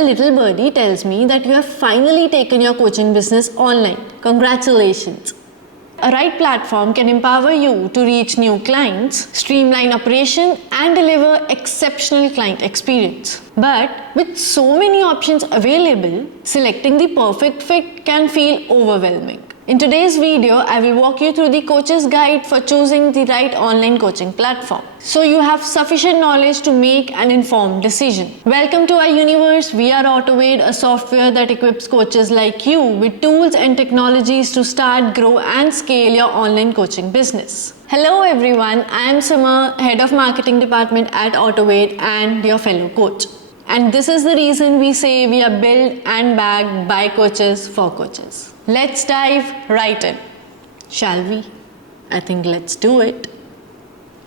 a little birdie tells me that you have finally taken your coaching business online. Congratulations! A right platform can empower you to reach new clients, streamline operation, and deliver exceptional client experience. But with so many options available, selecting the perfect fit can feel overwhelming. In today's video, I will walk you through the coach's guide for choosing the right online coaching platform, so you have sufficient knowledge to make an informed decision. Welcome to our universe. We are AutoAid, a software that equips coaches like you with tools and technologies to start, grow, and scale your online coaching business. Hello everyone, I am Sima, Head of Marketing Department at AutoAid and your fellow coach. And this is the reason we say we are built and backed by coaches for coaches. Let's dive right in, shall we? I think let's do it.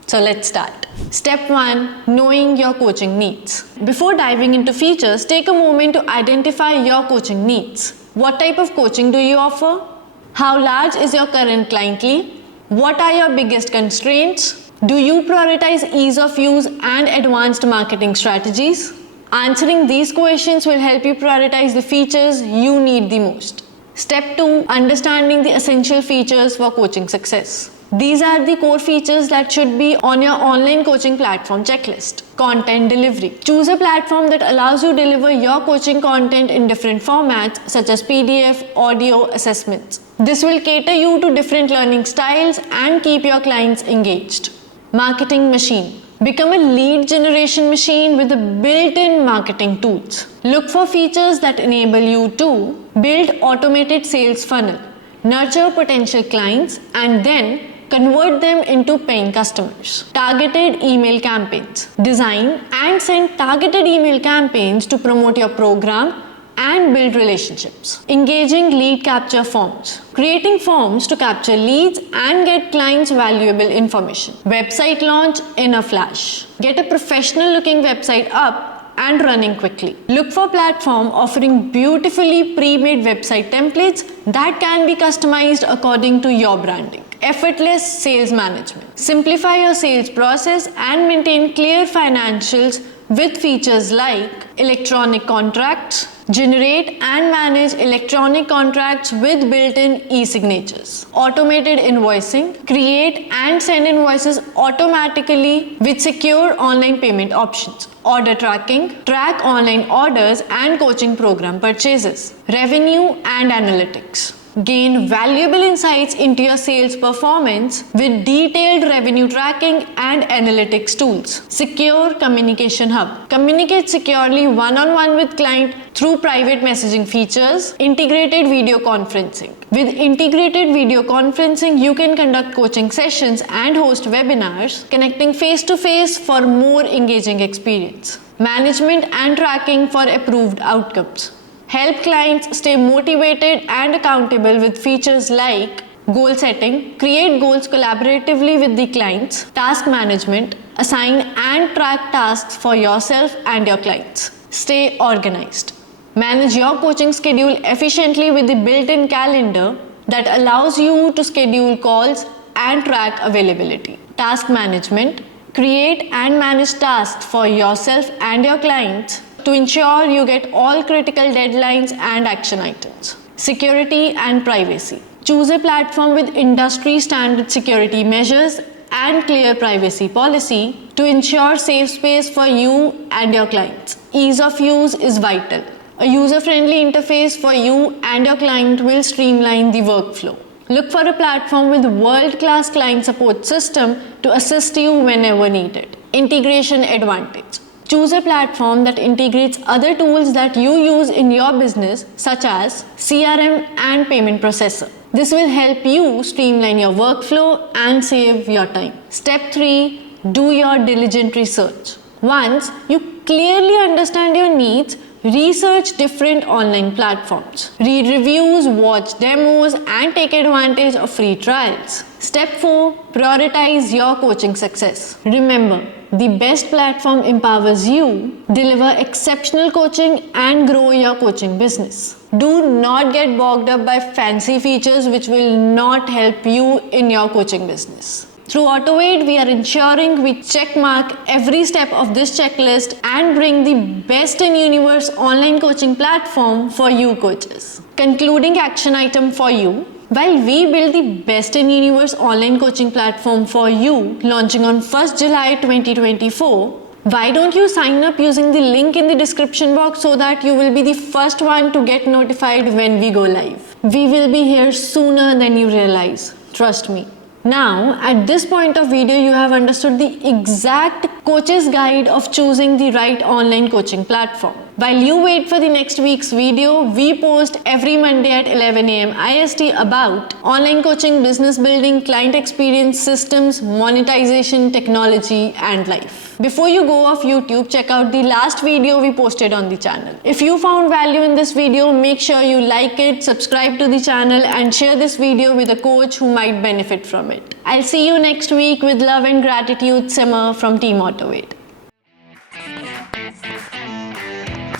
So let's start. Step 1, knowing your coaching needs. Before diving into features, take a moment to identify your coaching needs. What type of coaching do you offer? How large is your current clientele? What are your biggest constraints? Do you prioritize ease of use and advanced marketing strategies? Answering these questions will help you prioritize the features you need the most. Step 2, understanding the essential features for coaching success. These are the core features that should be on your online coaching platform checklist. Content delivery. Choose a platform that allows you to deliver your coaching content in different formats such as PDF, audio, assessments. This will cater you to different learning styles and keep your clients engaged. Marketing machine. Become a lead generation machine with the built-in marketing tools. Look for features that enable you to build automated sales funnel, nurture potential clients, and then convert them into paying customers. Targeted email campaigns. Design and send targeted email campaigns to promote your program and build relationships. Engaging lead capture forms. Creating forms to capture leads and get clients valuable information. Website launch in a flash. Get a professional looking website up and running quickly. Look for platform offering beautifully pre-made website templates that can be customized according to your branding. Effortless sales management. Simplify your sales process and maintain clear financials with features like electronic contracts. Generate and manage electronic contracts with built-in e-signatures. Automated invoicing. Create and send invoices automatically with secure online payment options. Order tracking. Track online orders and coaching program purchases. Revenue and analytics. Gain valuable insights into your sales performance with detailed revenue tracking and analytics tools. Secure communication hub. Communicate securely one-on-one with client through private messaging features. Integrated video conferencing. With integrated video conferencing, you can conduct coaching sessions and host webinars, connecting face-to-face for more engaging experience. Management and tracking for approved outcomes. Help clients stay motivated and accountable with features like goal setting, create goals collaboratively with the clients, task management, assign and track tasks for yourself and your clients. Stay organized. Manage your coaching schedule efficiently with the built-in calendar that allows you to schedule calls and track availability. Task management, create and manage tasks for yourself and your clients to ensure you get all critical deadlines and action items. Security and privacy. Choose a platform with industry standard security measures and clear privacy policy to ensure safe space for you and your clients. Ease of use is vital. A user-friendly interface for you and your client will streamline the workflow. Look for a platform with world-class client support system to assist you whenever needed. Integration advantage. Choose a platform that integrates other tools that you use in your business, such as CRM and payment processor. This will help you streamline your workflow and save your time. Step 3, do your diligent research. Once you clearly understand your needs, research different online platforms. Read reviews, watch demos, and take advantage of free trials. Step 4, prioritize your coaching success. Remember, the best platform empowers you, deliver exceptional coaching, and grow your coaching business. Do not get bogged up by fancy features which will not help you in your coaching business. Through AutoAid, we are ensuring we check mark every step of this checklist and bring the best in universe online coaching platform for you coaches. Concluding action item for you. While we build the best in universe online coaching platform for you, launching on 1st July 2024, why don't you sign up using the link in the description box so that you will be the first one to get notified when we go live. We will be here sooner than you realize. Trust me. Now, at this point of video, you have understood the exact coach's guide of choosing the right online coaching platform. While you wait for the next week's video, we post every Monday at 11 a.m. IST about online coaching, business building, client experience, systems, monetization, technology, and life. Before you go off YouTube, check out the last video we posted on the channel. If you found value in this video, make sure you like it, subscribe to the channel, and share this video with a coach who might benefit from it. I'll see you next week with love and gratitude, Simmer from Team AutoAid.